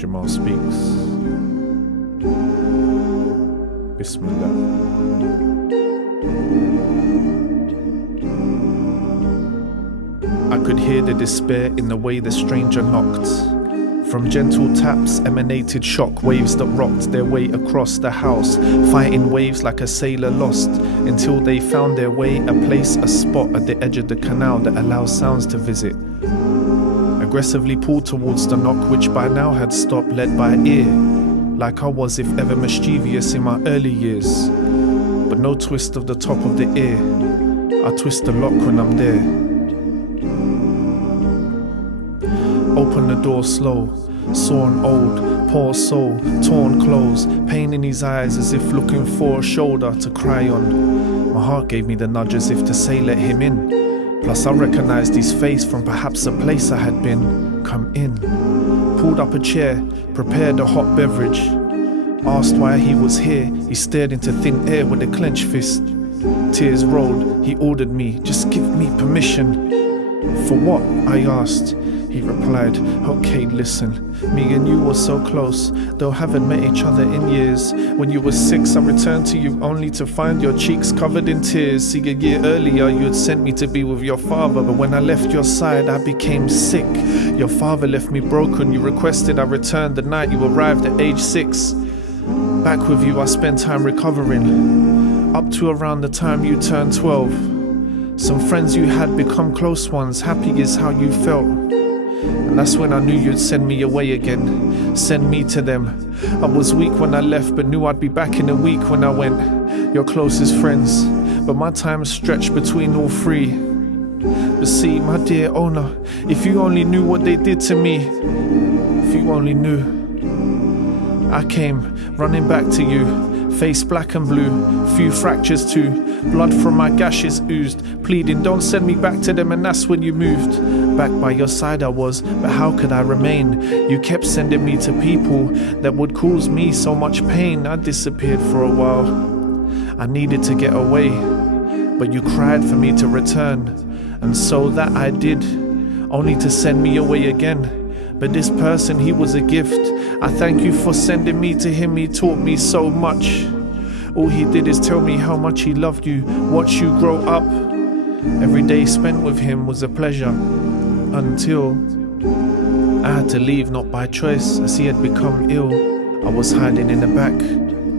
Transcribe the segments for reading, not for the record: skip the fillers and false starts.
JamalSpeaks. Bismillah. I could hear the despair in the way the stranger knocked. From gentle taps emanated shock waves that rocked their way across the house, fighting waves like a sailor lost, until they found their way a spot at the edge of the canal that allows sounds to visit. Aggressively pulled towards the knock, which by now had stopped, led by ear, like I was if ever mischievous in my early years. But no twist of the top of the ear, I twist the lock when I'm there. Open the door slow, sawn old, poor soul, torn clothes, pain in his eyes as if looking for a shoulder to cry on. My heart gave me the nudge as if to say let him in. Plus I recognized his face from perhaps a place I had been. Come in. Pulled up a chair, prepared a hot beverage. Asked why he was here, he stared into thin air with a clenched fist. Tears rolled, he ordered me, just give me permission. For what? I asked. He replied, okay, listen, me and you were so close, though haven't met each other in years. When you were 6, I returned to you only to find your cheeks covered in tears. See, a year earlier you had sent me to be with your father, but when I left your side I became sick. Your father left me broken, you requested I return the night you arrived at age 6. Back with you I spent time recovering, up to around the time you turned 12. Some friends you had become close ones, happy is how you felt. And that's when I knew you'd send me away again, send me to them. I was weak when I left, but knew I'd be back in a week when I went. Your closest friends, but my time stretched between all three. But see, my dear owner, if you only knew what they did to me, if you only knew. I came running back to you, face black and blue, few fractures too, blood from my gashes oozed, pleading don't send me back to them, and that's when you moved. Back by your side I was, but how could I remain? You kept sending me to people that would cause me so much pain. I disappeared for a while, I needed to get away, but you cried for me to return, and so that I did, only to send me away again. But this person, he was a gift. I thank you for sending me to him, he taught me so much. All he did is tell me how much he loved you, watch you grow up. Every day spent with him was a pleasure, until I had to leave, not by choice, as he had become ill. I was hiding in the back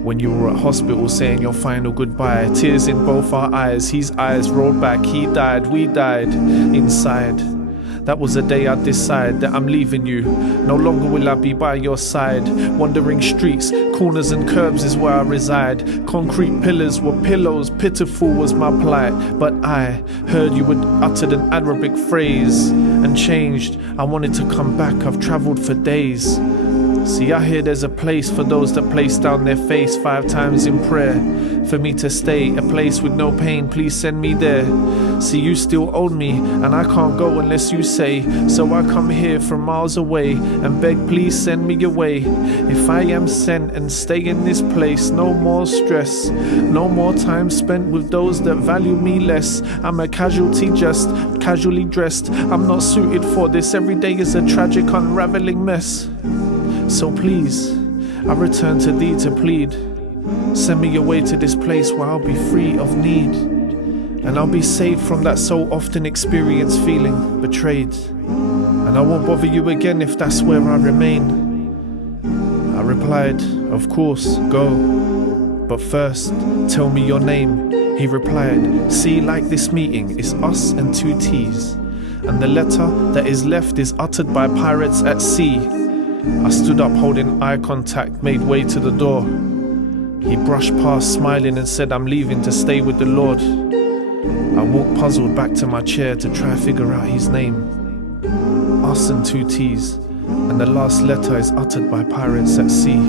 when you were at hospital saying your final goodbye. Tears in both our eyes, his eyes rolled back. He died, we died inside. That was the day I decide that I'm leaving you. No longer will I be by your side. Wandering streets, corners and curbs is where I reside. Concrete pillars were pillows, pitiful was my plight. But I heard you had uttered an Arabic phrase and changed. I wanted to come back, I've travelled for days. See, I hear there's a place for those that place down their face 5 times in prayer. For me to stay, a place with no pain, please send me there. See, you still own me, and I can't go unless you say. So I come here from miles away and beg, please send me away. If I am sent and stay in this place, no more stress, no more time spent with those that value me less. I'm a casualty, just casually dressed. I'm not suited for this, every day is a tragic unraveling mess. So please, I return to thee to plead. Send me away to this place where I'll be free of need, and I'll be saved from that so often experienced feeling, betrayed. And I won't bother you again if that's where I remain. I replied, of course, go. But first, tell me your name. He replied, see, like this meeting is us and 2 T's, and the letter that is left is uttered by pirates at sea. I stood up holding eye contact, made way to the door. He brushed past smiling and said I'm leaving to stay with the Lord. I walked puzzled back to my chair to try figure out his name. Us and 2 T's, and the last letter is uttered by pirates at sea.